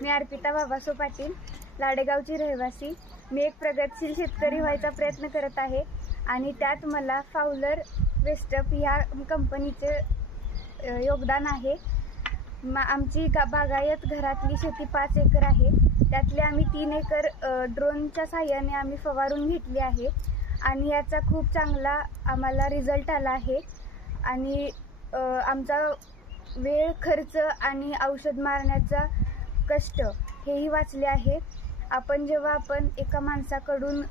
मी अर्पिता बाबासो पाटील, लाडेगावची रहिवासी. मी एक प्रगतशील शेतकरी व्हायचा प्रयत्न करत आहे आणि त्यात मला फावलर वेस्टअप ह्या कंपनीचे योगदान आहे. आमची बागायत घरातली शेती 5 एकर आहे. त्यातले आम्ही 3 एकर ड्रोनच्या साहाय्याने आम्ही फवारून घेतली आहे आणि याचा खूप चांगला आम्हाला रिझल्ट आला आहे. आणि आमचा वेळ, खर्च आणि औषध मारण्याचा कष्ट हेही वाचले आहे. जेव्हा आपण एका माणसाकडून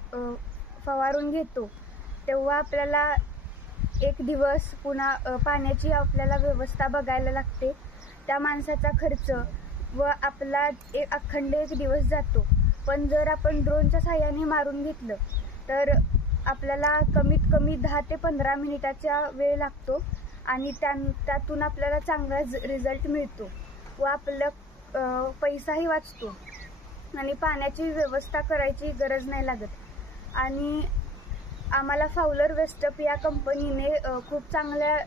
फवारून घेतो तेव्हा आपल्याला एक दिवस पुन्हा पाण्याची आपल्याला व्यवस्था बघायला लागते. त्या माणसाचा खर्च व आपला अखंड एक दिवस जातो. पण जर आपण ड्रोनच्या साहाय्याने मारून घेतलं तर आपल्याला कमीत कमी 10 ते 15 मिनिटाचा वेळ लागतो आणि त्यातून आपल्याला चांगला रिझल्ट मिळतो व आपला पैसाही वाचतो आणि पाण्याची व्यवस्था करायची गरज नाही लागत. आणि आम्हाला फावलर वेस्टअप या कंपनीने खूप चांगल्या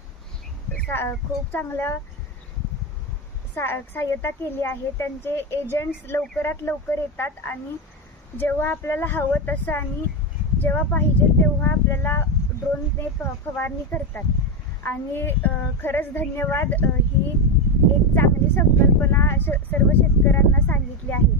सहाय्यता केली आहे. त्यांचे एजंट्स लवकरात लवकर येतात आणि जेव्हा आपल्याला हवं तसं आणि जेव्हा पाहिजे तेव्हा आपल्याला ड्रोनने फवारणी करतात. आणि खरंच धन्यवाद. ही एक चांगली संकल्पना सर्व शेतकऱ्यांना सांगितली आहे.